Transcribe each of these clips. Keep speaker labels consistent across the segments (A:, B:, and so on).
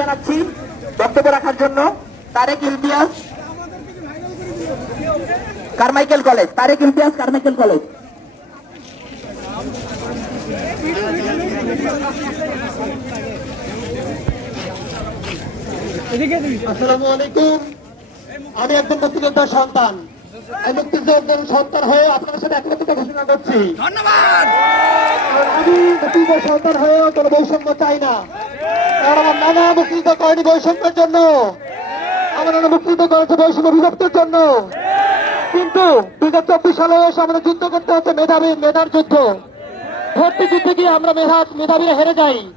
A: জানাচ্ছি, বক্তব্য রাখার জন্য Tarek Imtiaz, Carmichael college, Tarek Imtiaz, Carmichael college.
B: আসসালামু আলাইকুম। আমি একজন মুক্তিযোদ্ধার সন্তান। সন্তান হয়ে আপনাদের সাথে একমাত্র ঘোষণা করছি। ধন্যবাদ! আমি মুক্তিযোদ্ধার সন্তান হয়েও কোনো বৈষম্য চাই না। কারণ আমার নানা মুক্তিযুদ্ধ করেনি বৈষম্যের জন্য। আমার নানা মুক্তিযুদ্ধ করেছে বৈষম্য বিভক্তের জন্য। কিন্তু দুই হাজার চব্বিশ সালে এসে আমাদের যুদ্ধ করতে হচ্ছে মেধাবী মেধার যুদ্ধ। ভর্তি যুদ্ধে গিয়ে আমরা মেধা মেধাবীরা হেরে যাই।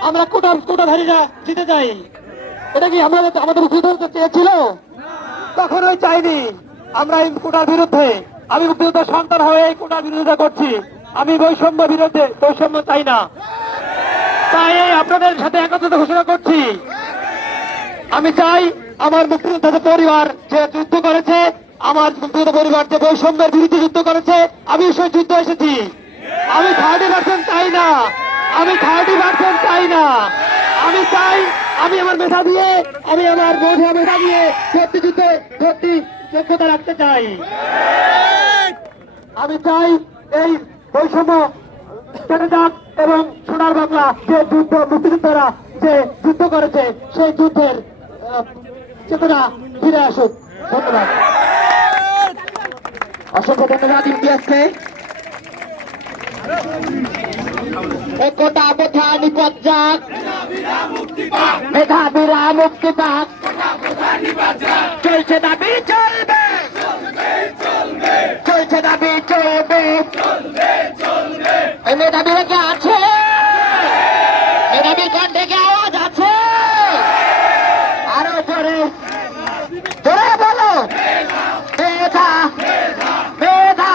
B: আমরা কোটা কোটাধারীরা জিতে যাই। এটা কি আমরা আমাদের যুদ্ধ চেয়েছিল? কখনোই চাইনি। আমরা এই কোটার বিরুদ্ধে, আমি মুক্তিযুদ্ধ সন্তান হয়ে এই কোটার বিরোধিতা করছি। আমি বৈষম্য বিরুদ্ধে বৈষম্য চাই না। তাই আপনাদের সাথে একত্রিত ঘোষণা করছি। আমি চাই আমার মুক্তিযোদ্ধাদের পরিবার যে যুদ্ধ করেছে, আমার মুক্তিযোদ্ধা পরিবার যে বৈষম্যের বিরুদ্ধে যুদ্ধ করেছে, আমি সেই যুদ্ধ এসেছি। আমি থার্টি পার্সেন্ট চাই না। আমি থার্টি পার্সেন্ট চাই না। আমি চাই, আমি আমার মেধা দিয়ে, আমি আমার বোঝা মেধা দিয়ে ভর্তি যুদ্ধে ভর্তি যোগ্যতা রাখতে চাই। আমি চাই এই বৈষম্য কেটে যাক এবং সোনার বাংলা যে যুদ্ধ মুক্তিযোদ্ধারা যে যুদ্ধ করেছে সেই যুদ্ধের চেতনা ফিরে আসুক। ধন্যবাদ।
A: অসংখ্য ধন্যবাদ ইমতিয়াজকে। একতা বোঝা নিপদ যাক মেধাবীরা মুক্তি পাক। চলছে দাবি চলবে। চলছে দাবি চলবে। এই মেধাবীরা কি আছে। মেধাবীর কণ্ঠে কি আওয়াজ আছে। আরও জোরে জোরে বলো। মেধা মেধা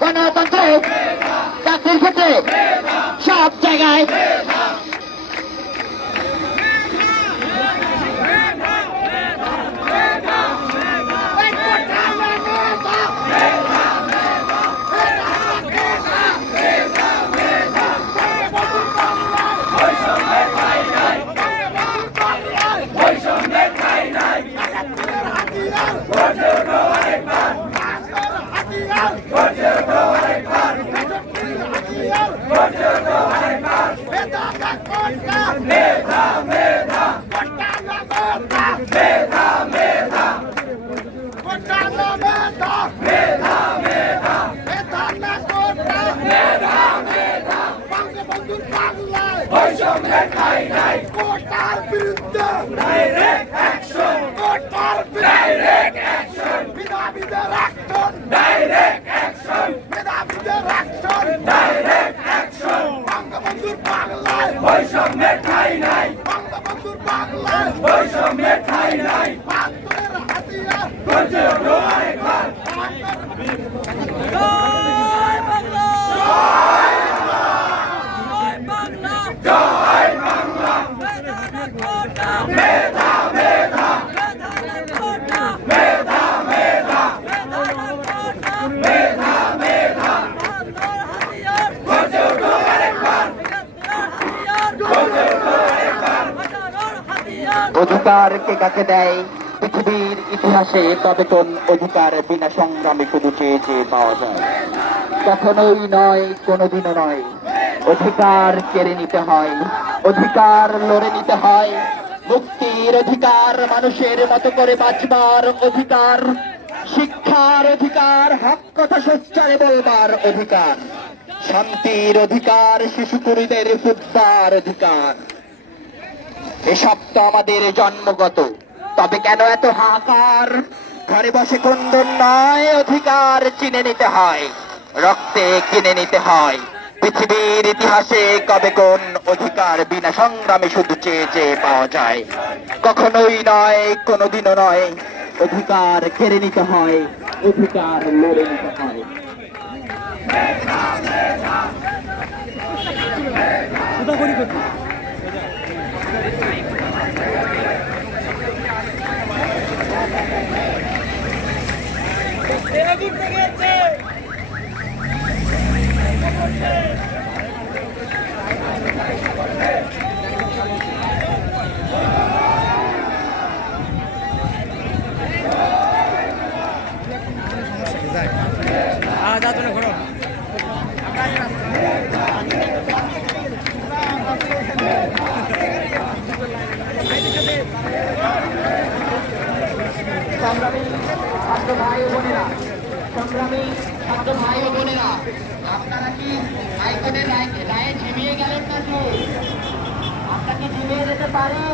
A: গণতন্ত্রে চাকরির ক্ষেত্রে সব জায়গায়
C: বৈষম্যের খাই নাই কোটার বিরুদ্ধে ডাইরেক্ট অ্যাকশন কোটার ডাইরেক্ট অ্যাকশন মেধাবীদের অ্যাকশন ডাইরেক্ট অ্যাকশন মেধাবীদের অ্যাকশন ডাইরেক্ট অ্যাকশন বঙ্গবন্ধুর বাংলায় বৈষম্যের খাই নাই বঙ্গবন্ধুর বাংলায় বৈষম্যের খাই নাই বাহাত্তরের হাতিয়ার গর্জে ওঠো আরেকবার
A: অধিকার কে কাকে দেয়? পৃথিবীর ইতিহাসে তবে কোন অধিকার বিনা সংগ্রামে শুধু চেয়ে চেয়ে পাওয়া যায়। কখনোই নয়, কোনোদিনও নয়। অধিকার কেড়ে নিতে হয়। অধিকার লড়ে নিতে হয়। মুক্তির অধিকার মানুষের মতো করে বাঁচবার অধিকার শিক্ষার অধিকার, হক কথা সোচ্চারে বলবার অধিকার। শান্তির অধিকার শিশুকুড়িদের ফুটবার অধিকার। এসব তো আমাদের জন্মগত। তবে কেন এত হাহাকার? ঘরে বসে কুন্দন নয়, অধিকার চিনে নিতে হয়, রক্তে কিনে নিতে হয়। পৃথিবীর ইতিহাসে কবে কোন অধিকার বিনা সংগ্রামে শুধু চেয়ে চেয়ে পাওয়া যায়? কখনোই নয়, কোনোদিনও নয়। অধিকার কেড়ে নিতে হয় অধিকার লড়ে নিতে হয়। ভাই বোনেরা সংগ্রামী ছাত্র আপনারা কি ঝিমিয়ে গেলেন নাকি আপনাকে ঝিমিয়ে যেতে পারি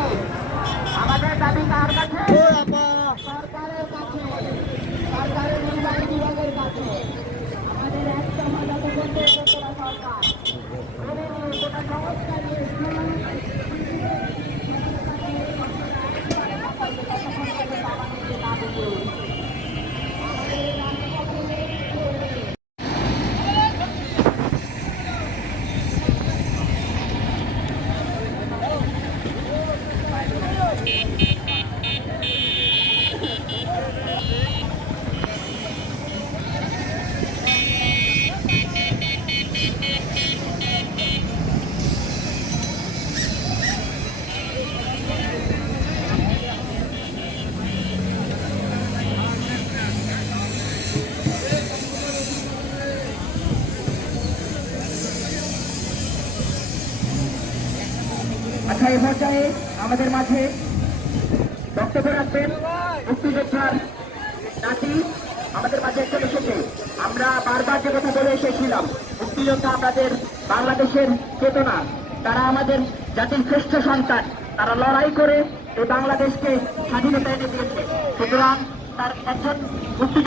A: আমাদের দাবি কার কাছে এই পর্যায়ে আমাদের মাঝে বক্তব্য রাখবেন। মুক্তিযোদ্ধার নাতি, আমাদের মাঝে একজন এসেছে। আমরা বারবার যে কথা বলে এসেছিলাম মুক্তিযোদ্ধা আমাদের বাংলাদেশের চেতনা। তারা আমাদের জাতির শ্রেষ্ঠ সন্তান। তারা লড়াই করে এই বাংলাদেশকে স্বাধীনতা এনে দিয়েছে। সুতরাং তার একজন মুক্তি